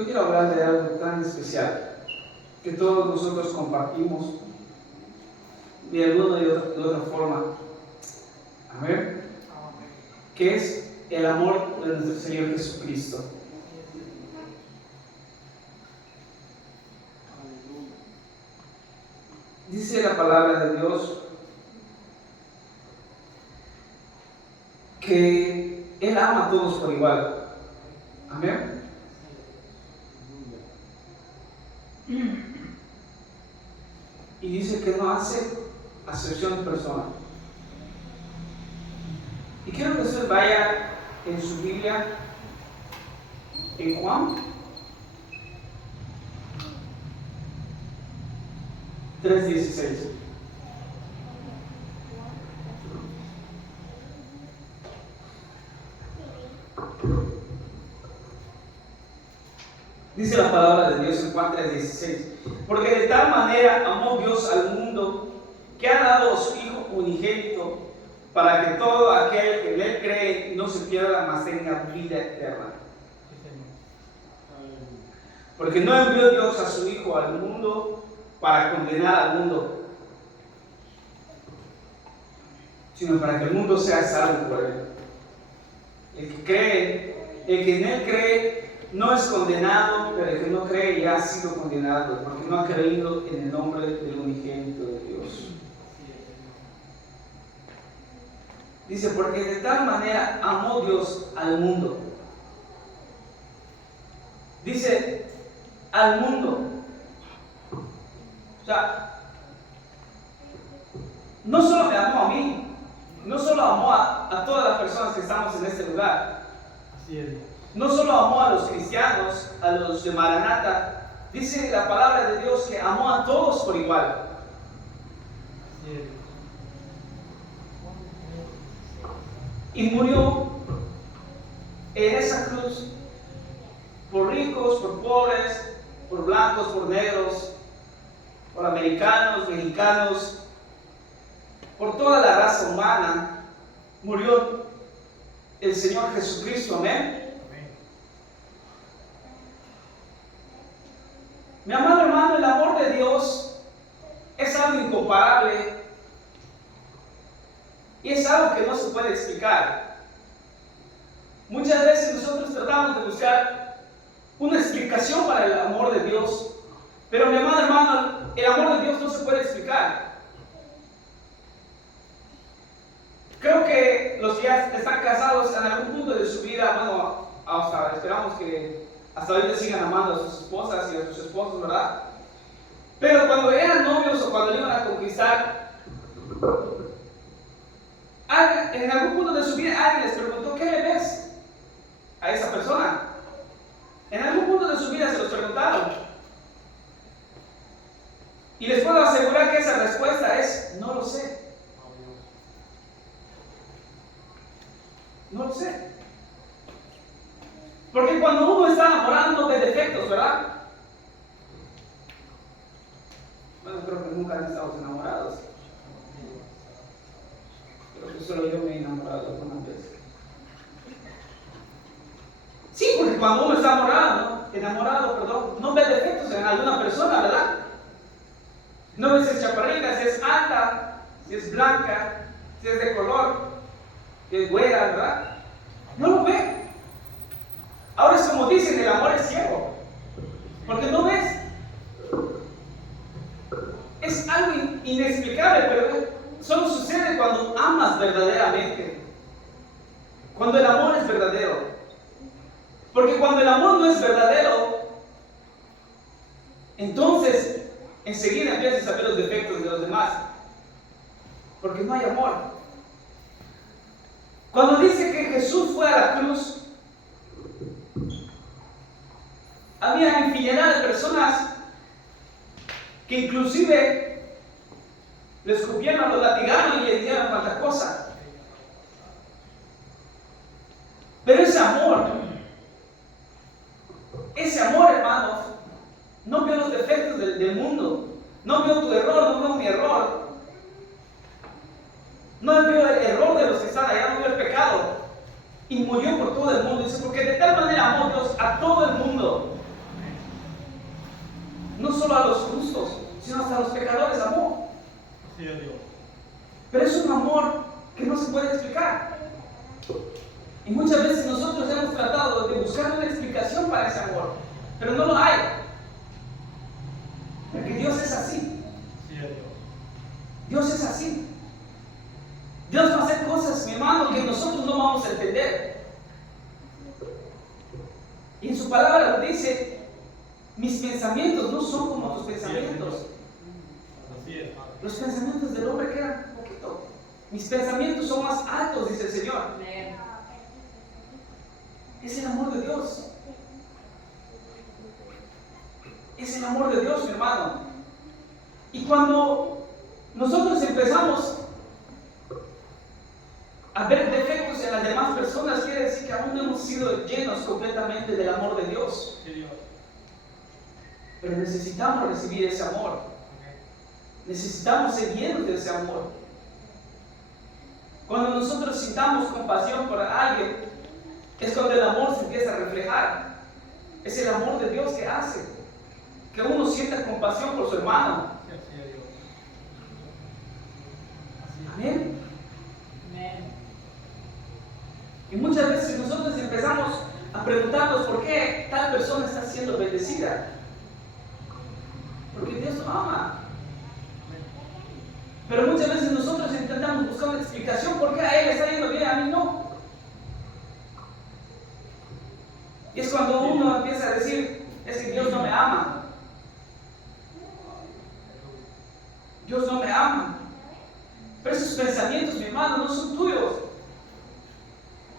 Hoy quiero hablar de algo tan especial que todos nosotros compartimos de alguna y otra forma. A ver, ¿qué es el amor de nuestro Señor Jesucristo? Dice la palabra de Dios que Él ama a todos por igual. Amén. Y dice que no hace acepción de persona. Y quiero que usted vaya en su Biblia, en Juan 3:16. Dice la palabra de Dios en Juan 3:16: porque de tal manera amó Dios al mundo que ha dado a su Hijo unigénito, para que todo aquel que en Él cree no se pierda, mas tenga vida eterna. Porque no envió Dios a su Hijo al mundo para condenar al mundo, sino para que el mundo sea salvo por Él. El que en Él cree no es condenado, pero el que no cree ya ha sido condenado, porque no ha creído en el nombre del unigénito de Dios. Dice, porque de tal manera amó Dios al mundo. Dice, al mundo. O sea, no solo me amó a mí, no solo amó a todas las personas que estamos en este lugar. No solo amó a los cristianos, a los de Maranata. Dice la palabra de Dios que amó a todos por igual. Y murió en esa cruz por ricos, por pobres, por blancos, por negros, por americanos, mexicanos, por toda la raza humana. Murió el Señor Jesucristo, amén. Mi amado hermano, el amor de Dios es algo incomparable y es algo que no se puede explicar. Muchas veces nosotros tratamos de buscar una explicación para el amor de Dios, pero mi amado hermano, el amor de Dios no se puede explicar. Creo que los que ya están casados en algún punto de su vida, bueno, hasta esperamos que hasta ahorita sigan amando a sus esposas y a sus esposos, ¿verdad? Pero cuando eran novios o cuando iban a conquistar, en algún punto de su vida alguien les preguntó: ¿qué le ves a esa persona? En algún punto de su vida se los preguntaron. Y les puedo asegurar que esa respuesta es: no lo sé. No lo sé. Porque cuando uno está enamorado no ve defectos, ¿verdad? Bueno, creo que nunca han estado enamorados. Creo que solo yo me he enamorado alguna vez. Sí, porque cuando uno está enamorado, no ve defectos en alguna persona, ¿verdad? No ves si es chaparrita, si es alta, si es blanca, si es de color, si es güera, ¿verdad? No lo ve. Ahora es como dicen, el amor es ciego, porque no ves. Es algo inexplicable, pero solo sucede cuando amas verdaderamente, cuando el amor es verdadero. Porque cuando el amor no es verdadero, entonces enseguida empiezas a ver los defectos de los demás, porque no hay amor. Cuando dice que Jesús fue a la cruz, había infinidad de personas que inclusive le escupieron, lo latigaron y le dijeron cuanta cosa. Pero ese amor, hermanos, no vio los defectos del mundo, no vio tu error, no vio mi error, no vio el error de los que están allá, no vio el pecado, y murió por todo el mundo. Dice, porque de tal manera amó Dios a todo el mundo, solo a los justos, sino hasta a los pecadores amó. Sí, Dios. Pero es un amor que no se puede explicar. Y muchas veces nosotros hemos tratado de buscar una explicación para ese amor, pero no lo hay. Porque Dios es así. Sí, Dios. Dios es así. Dios va a hacer cosas, mi hermano, que nosotros no vamos a entender. Y en su palabra lo dice: mis pensamientos no son como tus pensamientos. Así es. Los pensamientos del hombre quedan un poquito. Mis pensamientos son más altos, dice el Señor. Es el amor de Dios. Es el amor de Dios, mi hermano. Y cuando nosotros empezamos a ver defectos en las demás personas, quiere decir que aún no hemos sido llenos completamente del amor de Dios. Sí, Dios. Pero necesitamos recibir ese amor. Necesitamos ser llenos de ese amor. Cuando nosotros sintamos compasión por alguien, es cuando el amor se empieza a reflejar. Es el amor de Dios que hace que uno sienta compasión por su hermano. Sí, Dios. Amén. Y muchas veces nosotros empezamos a preguntarnos por qué tal persona está siendo bendecida. Porque Dios lo ama. Pero muchas veces nosotros intentamos buscar una explicación por qué a él está yendo bien, a mí no. Y es cuando uno empieza a decir: es que Dios no me ama. Dios no me ama. Pero esos pensamientos, mi hermano, no son tuyos.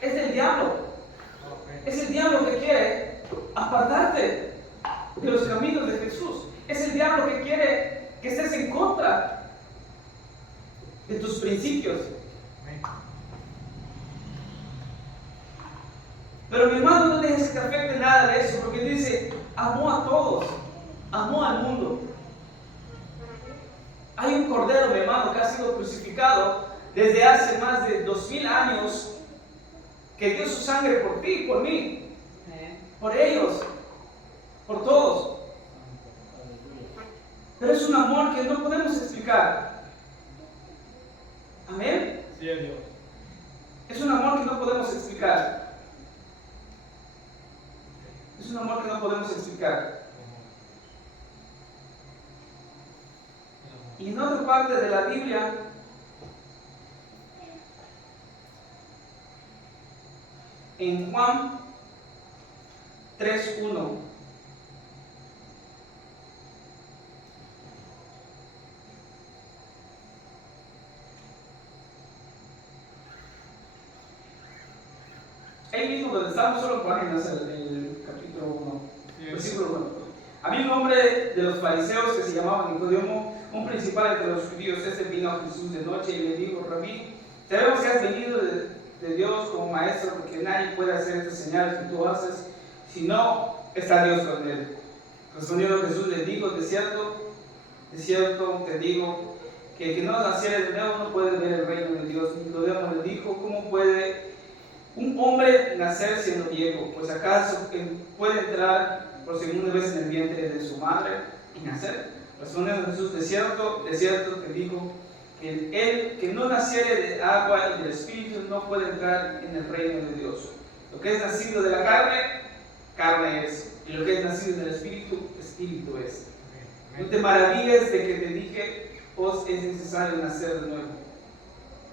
Es del diablo. Es el diablo que quiere apartarte de los caminos de Jesús. Es el diablo que quiere que estés en contra de tus principios. Pero mi hermano, no dejes que te afecte nada de eso, porque dice: amó a todos, amó al mundo. Hay un cordero, mi hermano, que ha sido crucificado desde hace más de 2000 años, que dio su sangre por ti, por mí, por ellos, por todos. Pero es un amor que no podemos explicar. Amén. Sí, Dios. Es un amor que no podemos explicar. Es un amor que no podemos explicar. Y en otra parte de la Biblia, en Juan 3:1, ahí mismo donde estamos, solo en páginas, el capítulo 1, versículo 1. Había un hombre de los fariseos que se llamaba Nicodemo, un principal entre los judíos. Este vino a Jesús de noche y le dijo: Rabí, sabemos que has venido de Dios como maestro, porque nadie puede hacer estas señales que tú haces si no está Dios con él. Respondiendo Jesús le dijo: de cierto te digo, que el que no naciere de nuevo no puede ver el reino de Dios. Nicodemo le dijo: ¿cómo puede un hombre nacer siendo viejo? Pues acaso puede entrar por segunda vez en el vientre de su madre y nacer. Respondiendo Jesús: de cierto te digo, que el que no naciere de agua y del Espíritu no puede entrar en el reino de Dios. Lo que es nacido de la carne, carne es, y lo que es nacido del Espíritu, Espíritu es. No te maravilles de que te dije: os es necesario nacer de nuevo.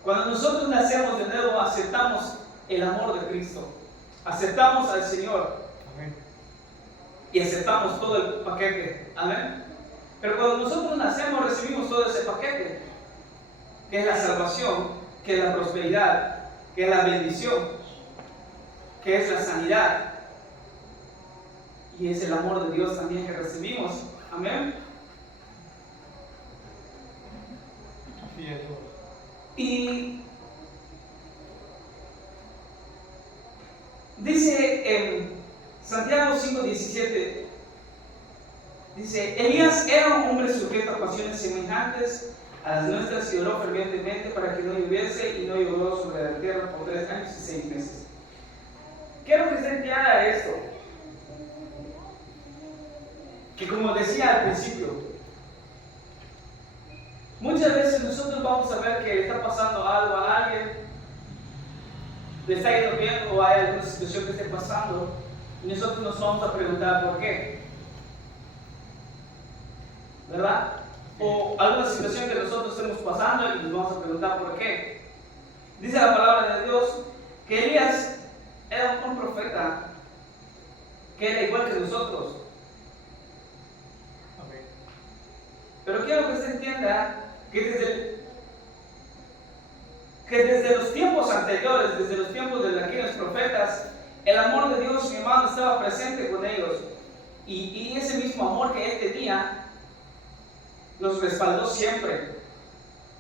Cuando nosotros nacemos de nuevo, aceptamos el amor de Cristo, aceptamos al Señor. Amén. Y aceptamos todo el paquete. Amén. Pero cuando nosotros nacemos, recibimos todo ese paquete, que es la salvación, que es la prosperidad, que es la bendición, que es la sanidad, y es el amor de Dios también que recibimos. Amén. Sí, Dios. Y dice en Santiago 5:17, dice: Elías era un hombre sujeto a pasiones semejantes a las nuestras y oró fervientemente para que no lloviese, y no llovió sobre la tierra por 3 años y 6 meses. Quiero que se entienda esto. que, como decía al principio, muchas veces nosotros vamos a ver que le está pasando algo a alguien, le está yendo bien o hay alguna situación que esté pasando, y nosotros nos vamos a preguntar por qué, ¿verdad? O alguna situación que nosotros estemos pasando y nos vamos a preguntar por qué. Dice la palabra de Dios que Elías era un profeta que era igual que nosotros. Amén. Pero quiero que usted entienda que desde los tiempos anteriores, desde los tiempos de aquellos profetas, el amor de Dios, mi hermano, estaba presente con ellos. Y ese mismo amor que Él tenía, los respaldó siempre.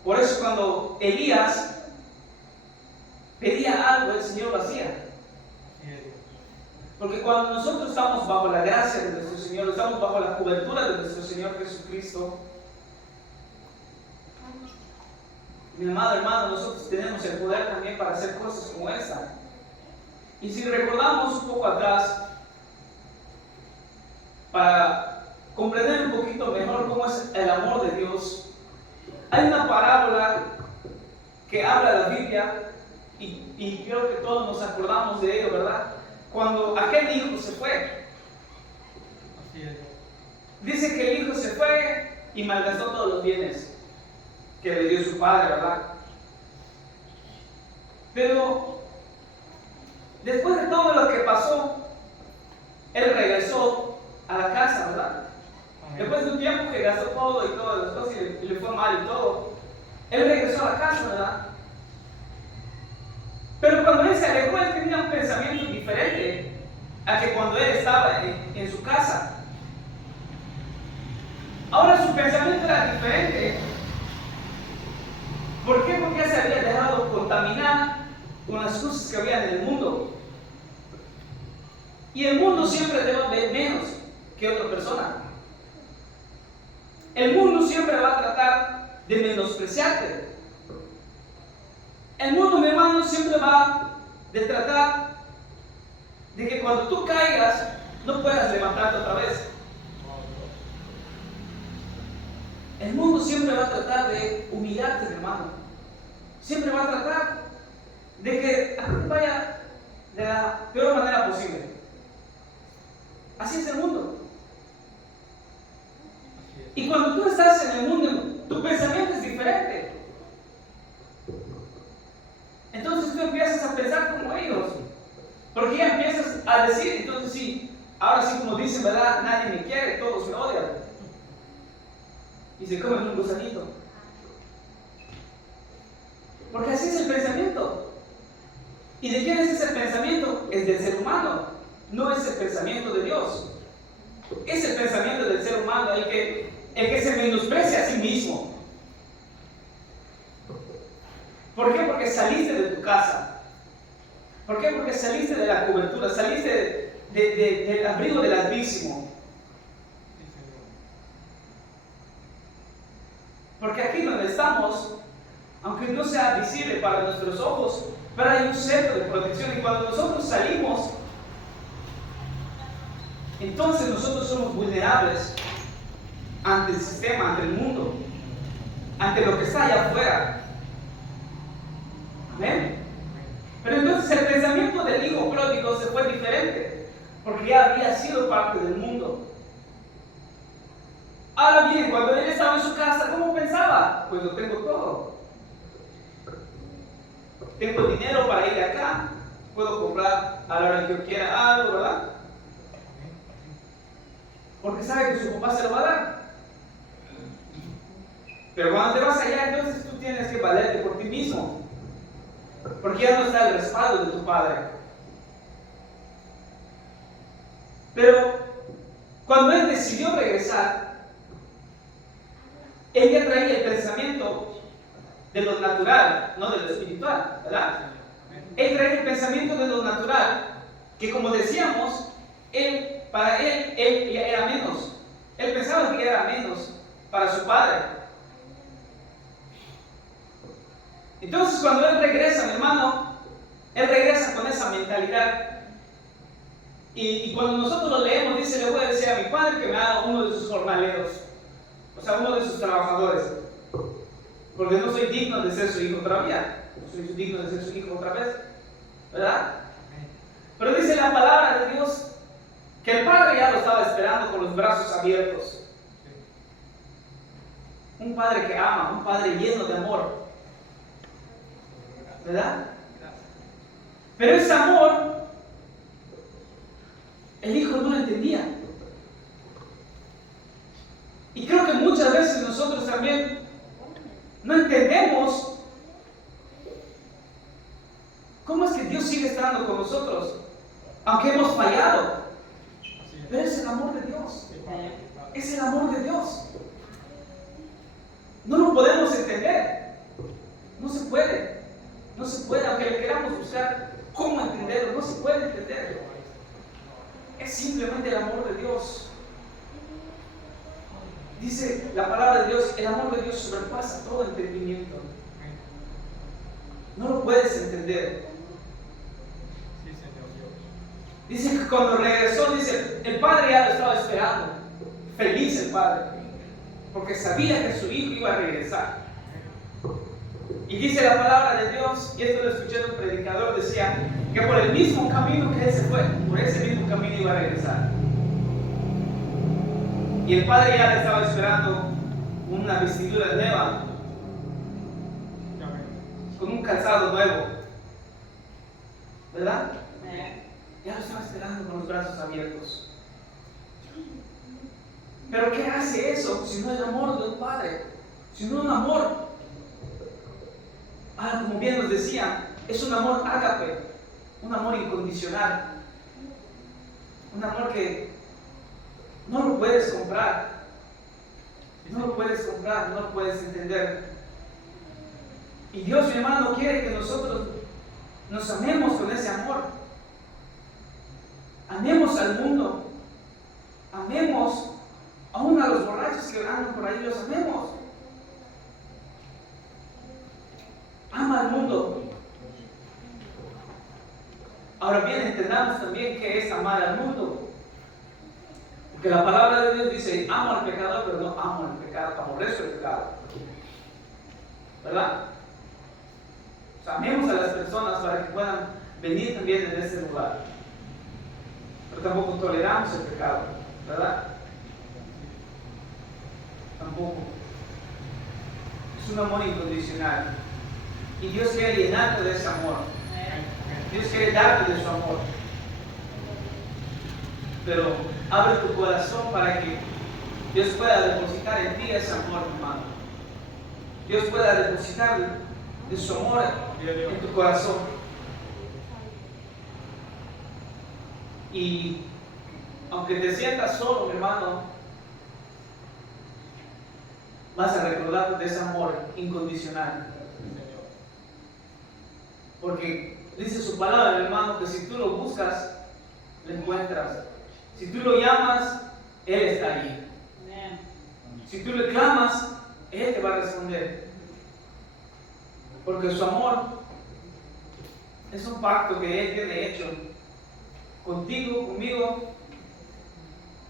Por eso cuando Elías pedía algo, el Señor lo hacía. Porque cuando nosotros estamos bajo la gracia de nuestro Señor, estamos bajo la cobertura de nuestro Señor Jesucristo, mi amado hermano, nosotros tenemos el poder también para hacer cosas como esta. Y si recordamos un poco atrás, para comprender un poquito mejor cómo es el amor de Dios, hay una parábola que habla la Biblia, y creo que todos nos acordamos de ello, ¿verdad? Cuando aquel hijo se fue. Así es. Dice que el hijo se fue y malgastó todos los bienes que le dio su padre, ¿verdad? Pero después de todo lo que pasó, él regresó a la casa, ¿verdad? Amén. Después de un tiempo que gastó todo y todas las cosas y le fue mal y todo, él regresó a la casa, ¿verdad? Pero cuando él se alejó, él tenía un pensamiento diferente a que cuando él estaba en su casa. Ahora su pensamiento era diferente. ¿Por qué? Porque él se había dejado contaminar con las cosas que había en el mundo. Y el mundo siempre te va a ver menos que otra persona. El mundo siempre va a tratar de menospreciarte. El mundo, mi hermano, siempre va a tratar de que cuando tú caigas no puedas levantarte otra vez. El mundo siempre va a tratar de humillarte, mi hermano. Siempre va a tratar de que a ti te vaya de la peor manera posible. Así es el mundo. Y cuando tú estás en el mundo, tu pensamiento es diferente. Entonces tú empiezas a pensar como ellos. Porque ya empiezas a decir, entonces sí, ahora sí como dicen, ¿verdad? Nadie me quiere, todos me odian. Y se comen un gusanito. Porque así es el pensamiento. ¿Y de quién es ese pensamiento? Es del ser humano, no es el pensamiento de Dios. Es el pensamiento del ser humano el que se menosprecia a sí mismo. ¿Por qué? Porque saliste de tu casa. ¿Por qué? Porque saliste de la cobertura, saliste del abrigo del Altísimo. Porque aquí donde estamos, aunque no sea visible para nuestros ojos, pero hay un centro de protección. Y cuando nosotros salimos, entonces nosotros somos vulnerables ante el sistema, ante el mundo, ante lo que está allá afuera. ¿Amén? Pero entonces el pensamiento del hijo pródigo se fue diferente, porque ya había sido parte del mundo. Ahora bien, cuando él estaba en su casa, ¿cómo pensaba? Pues lo tengo todo. Tengo dinero para ir de acá, puedo comprar a la hora que yo quiera algo, ¿verdad? Porque sabe que su papá se lo va a dar. Pero cuando te vas allá, entonces tú tienes que valerte por ti mismo. Porque ya no está el respaldo de tu padre. Pero cuando él decidió regresar, él ya traía el pensamiento de lo natural, no de lo espiritual, ¿verdad? Él traía el pensamiento de lo natural, que como decíamos, para él ya era menos. Él pensaba que era menos para su padre. Entonces cuando él regresa, mi hermano, él regresa con esa mentalidad Y cuando nosotros lo leemos, dice, le voy a decir a mi padre que me haga uno de sus jornaleros, o sea, uno de sus trabajadores, porque no soy digno de ser su hijo todavía, no soy digno de ser su hijo otra vez, ¿verdad? Pero dice la palabra de Dios que el padre ya lo estaba esperando con los brazos abiertos. Un padre que ama, un padre lleno de amor, ¿verdad? Pero ese amor, el hijo no lo entendía. Y creo que muchas veces nosotros también no entendemos cómo es que Dios sigue estando con nosotros, aunque hemos fallado. Pero es el amor de Dios. Es el amor de Dios. No lo podemos entender. No se puede. No se puede, aunque le queramos buscar cómo entenderlo, no se puede entender. Es simplemente el amor de Dios. Dice la palabra de Dios, el amor de Dios sobrepasa todo entendimiento. No lo puedes entender. Dice que cuando regresó, dice, el padre ya lo estaba esperando. Feliz el padre, porque sabía que su hijo iba a regresar. Y dice la palabra de Dios, y esto lo escuché de un predicador, decía que por el mismo camino que él se fue, por ese mismo camino iba a regresar. Y el padre ya le estaba esperando una vestidura nueva, con un calzado nuevo, ¿verdad? Ya lo estaba esperando con los brazos abiertos. Pero ¿qué hace eso si no el amor de un padre? Si no un amor, como bien nos decía, es un amor ágape, un amor incondicional, un amor que no lo puedes comprar, no lo puedes comprar, no lo puedes entender. Y Dios, mi hermano, quiere que nosotros nos amemos con ese amor. Amemos al mundo, amemos aún a los borrachos que andan por ahí, los amemos. Ama al mundo. Ahora bien, entendamos también qué es amar al mundo. Porque la palabra de Dios dice, amo al pecador, pero no amo el pecado, aborrezco el pecado. ¿Verdad? O sea, amemos a las personas para que puedan venir también en ese lugar. Pero tampoco toleramos el pecado, ¿verdad? Tampoco. Es un amor incondicional. Y Dios quiere llenarte de ese amor. Dios quiere darte de su amor. Pero abre tu corazón para que Dios pueda depositar en ti ese amor, hermano. Dios pueda depositar de su amor en tu corazón. Y aunque te sientas solo, mi hermano, vas a recordarte de ese amor incondicional. Porque dice su palabra, hermano, que si tú lo buscas, lo encuentras. Si tú lo llamas, Él está allí. Si tú le clamas, Él te va a responder. Porque su amor es un pacto que Él tiene hecho contigo, conmigo,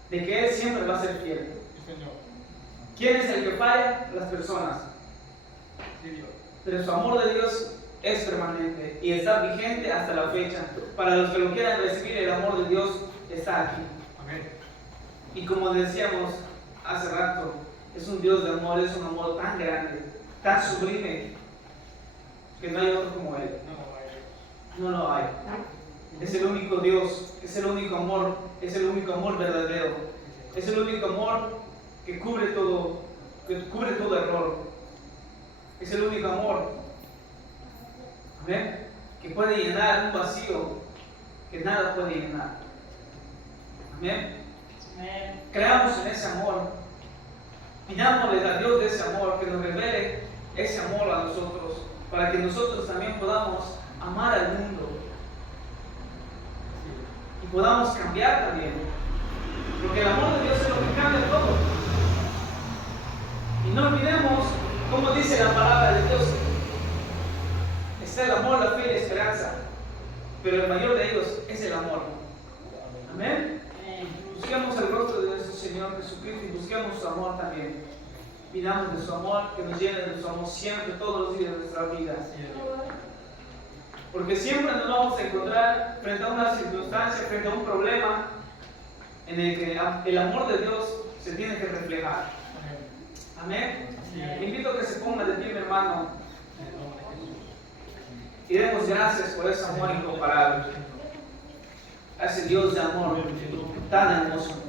de que Él siempre va a ser fiel. ¿Quién es el que falla? Las personas. Pero su amor de Dios es permanente y está vigente hasta la fecha. Para los que lo quieran recibir, el amor de Dios está aquí. Amén. Y como decíamos hace rato, es un Dios de amor, es un amor tan grande, tan sublime, que no hay otro como Él. No lo hay. Es el único Dios, es el único amor, es el único amor verdadero. Es el único amor que cubre todo error. Es el único amor, ¿amén?, que puede llenar un vacío que nada puede llenar. Amén. Creamos en ese amor. Pidámosle a Dios de ese amor, que nos revele ese amor a nosotros, para que nosotros también podamos amar al mundo y podamos cambiar también. Porque el amor de Dios es lo que cambia todo. Y no olvidemos, como dice la palabra de Dios, está el amor, la fe y la esperanza, pero el mayor de ellos es el amor. Amén. Busquemos el rostro de nuestro Señor Jesucristo y busquemos su amor también. Pidamos de su amor, que nos llene de su amor siempre, todos los días de nuestra vida. Porque siempre nos vamos a encontrar frente a una circunstancia, frente a un problema, en el que el amor de Dios se tiene que reflejar. Amén. Le invito a que se ponga de pie, mi hermano, y demos gracias por ese amor incomparable, a ese Dios de amor tan hermoso.